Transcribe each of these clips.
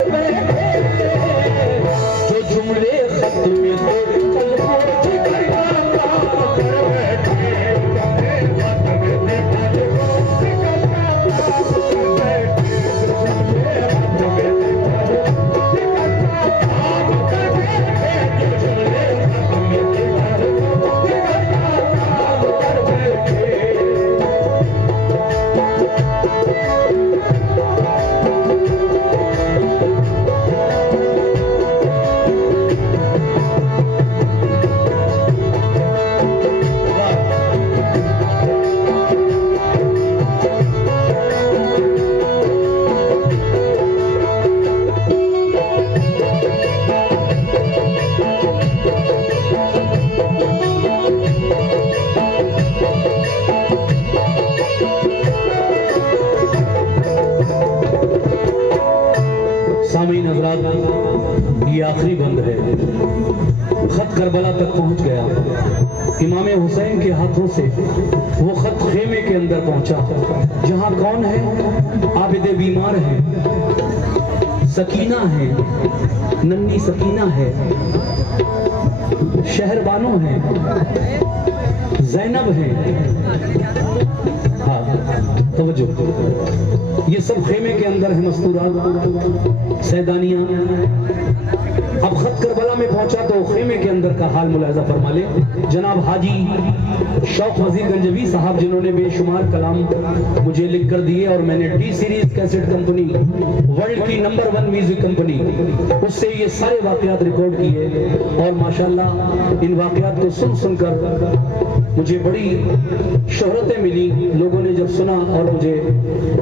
जो जुमले खत में थे कल पहुंच गया सामीन हज़रात, ये आखिरी बंद है। खत करबला तक पहुंच गया। इमाम हुसैन के हाथों से वो खत खेमे के अंदर पहुंचा, जहां कौन है? आबिदे बीमार है, सकीना है, नन्ही सकीना है, शहरबानो है, जैनब है। हाँ तवज्जो, ये सब खेमे के अंदर है मस्तूरात, सैदानियां। अब खत करबला में पहुंचा तो खेमे के अंदर का हाल मुलाहिजा फरमा ले। जनाब हाजी शौक वजीर गंजवी साहब, जिन्होंने बेशुमार कलाम मुझे लिख कर दिए, और मैंने D series cassette company, world की नंबर 1 म्यूजिक कंपनी, उससे ये सारे वाकयात रिकॉर्ड किए। और माशाल्लाह इन वाकयात को सुन सुनकर मुझे बड़ी शोहरतें मिली। लोगों ने जब सुना और मुझे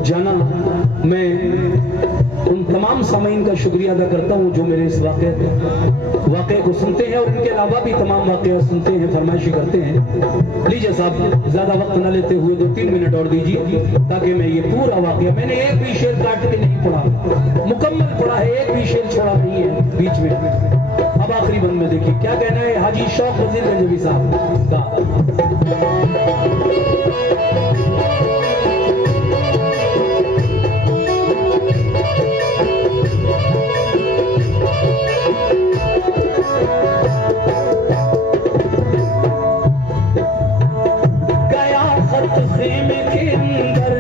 जाना, मैं उन तमाम सामीन का शुक्रिया अदा करता हूँ जो मेरे इस वाक़े को सुनते हैं और इनके अलावा भी तमाम वाक़े सुनते हैं, फरमाइशी करते हैं। लीजिए साहब, ज़्यादा वक्त न लेते हुए 2-3 मिनट और दीजिए, ताकि मैं ये पूरा वाक़या, मैंने एक भी शेर काट के नहीं पढ़ा, मुकम्मल पढ़ा है, एक भी शेर छोड़ा नहीं है बीच में। अब आखिरी बंद में देखिए क्या कहना है हाजी शौक वजीर गंजवी साहब का। खेमे के अंदर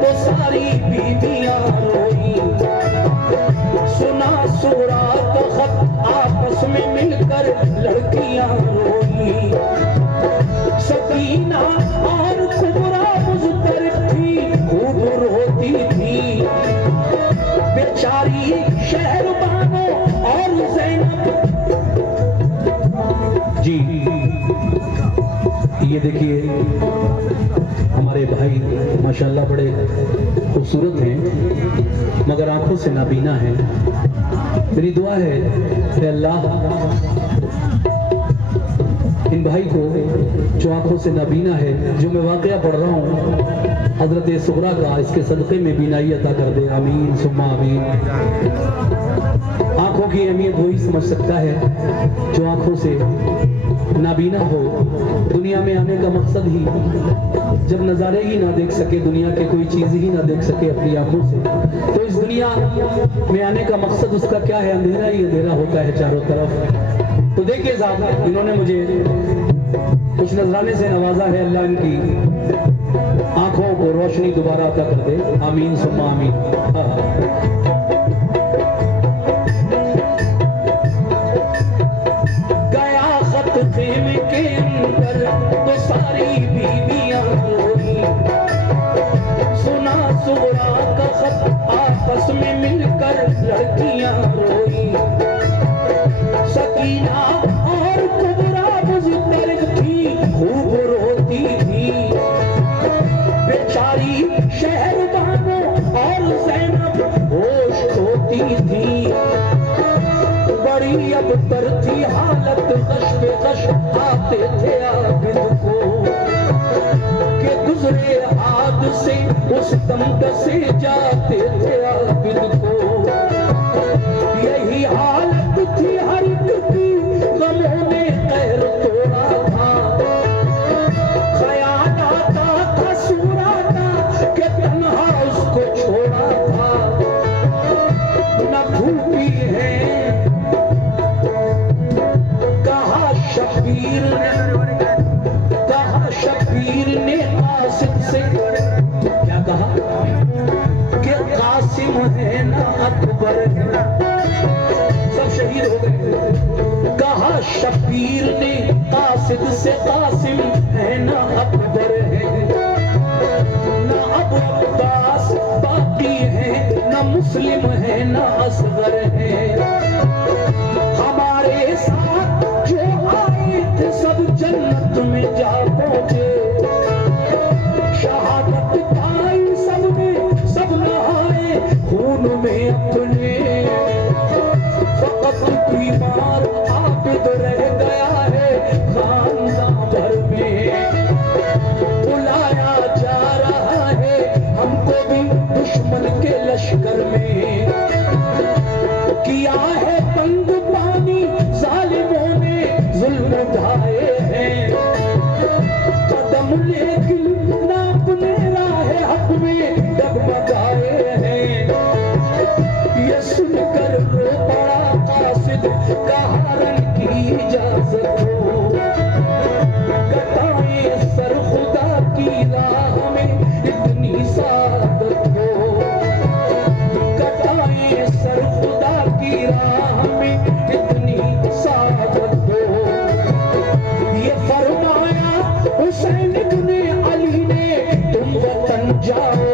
तो सारी बीवियां रोई, सुना सूरा तो खत आपस में मिलकर लड़कियां रोई। सकीना और कुबरा मुज़तरफ थी, खूब रोती थी, बेचारी शहरबानो और ज़ैनब। जी ये देखिए हमारे भाई माशाल्लाह बड़े खूबसूरत हैं, मगर आंखों से नाबीना हैं। मेरी दुआ है कि अल्लाह इन भाई को जो आंखों से नाबीना है, जो मैं वाकया पढ़ रहा हूँ हजरत सुगरा का, इसके सदक़े में बीनाई अता कर दे। आमीन सुम्मा आमीन। आंखों की अहमियत वही समझ सकता है जो आंखों से नाबीना हो। दुनिया में आने का मकसद ही जब नज़ारे ही ना देख सके, दुनिया के कोई चीज़ ही ना देख सके अपनी आंखों से, तो इस दुनिया में आने का मकसद उसका क्या है? अंधेरा ही अंधेरा होता है चारों तरफ। तो देखिए साहब, इन्होंने मुझे कुछ नजराने से नवाजा है। अल्लाह इनकी आंखों को रोशनी दोबारा अता कर दे। आमीन सुम्मा आमीन। खेमे के अंदर तो सारी बीवियां रोई, सुना सूरा का खत आपस में मिलकर लड़कियां रोई। सकीना और कुबरा मुज़तरफ थी, खूब रोती थी, बेचारी शहरबानो और ज़ैनब होश खोती थी। बड़ी अब तर थी हालत, गश पे गश आते थे आबिद को, के गुजरे हाथ से उस दम से जाते थे आबिद को। यही हालत थी हर एक की, गमों ने कहर तोड़ा था। ख्याल आता था सूरा का कि तन्हा उसको छोड़ा था। न भूख अकबर है, सब शहीद हो गए। कहा शबीर ने कासिद से कासिम है ना अकबर है, ना अब अब्बास बाकी है, ना मुस्लिम है ना असगर है। हमारे साथ जो आए थे सब जन्नत में जा पहुंचे, शहादत पाई सबने, सब नहाए खून में अपने। फकत बीमार आबिद रह गया है खानदान भर में, बुलाया जा रहा है हमको भी दुश्मन के लश्कर में। किया है तंग पानी जालिमों ने जुल्म उठाए हैं, कदम लेकिन ना अपने राह हक में डगमगाए हैं। ये सुनकर रो पड़ा कासिद, कहा रन की इजाजत हो, कटाए सर खुदा की राह में इतनी सादत हो, कटाए सर खुदा की राह में इतनी सादत हो। ये फरमाया हुसैन इब्ने अली ने तुम वतन जाओ,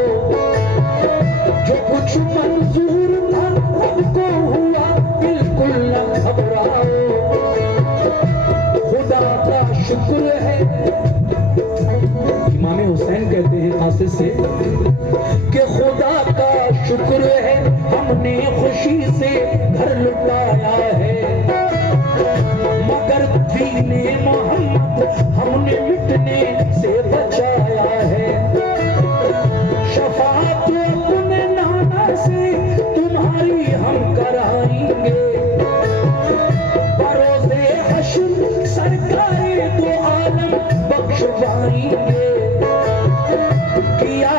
जो कुछ मंजूर था सबको हुआ बिल्कुल न घबराओ। खुदा का शुक्र है, इमाम हुसैन कहते हैं कासिद से कि खुदा का शुक्र है हमने खुशी से घर लुटाया है, मगर दीने मोहम्मद हमने मिटने से बचाया है। शफाअत अपने नाना से तुम्हारी हम कराएंगे, बरोज़े हश्र सरकारे दो आलम बख्शवाएंगे। किया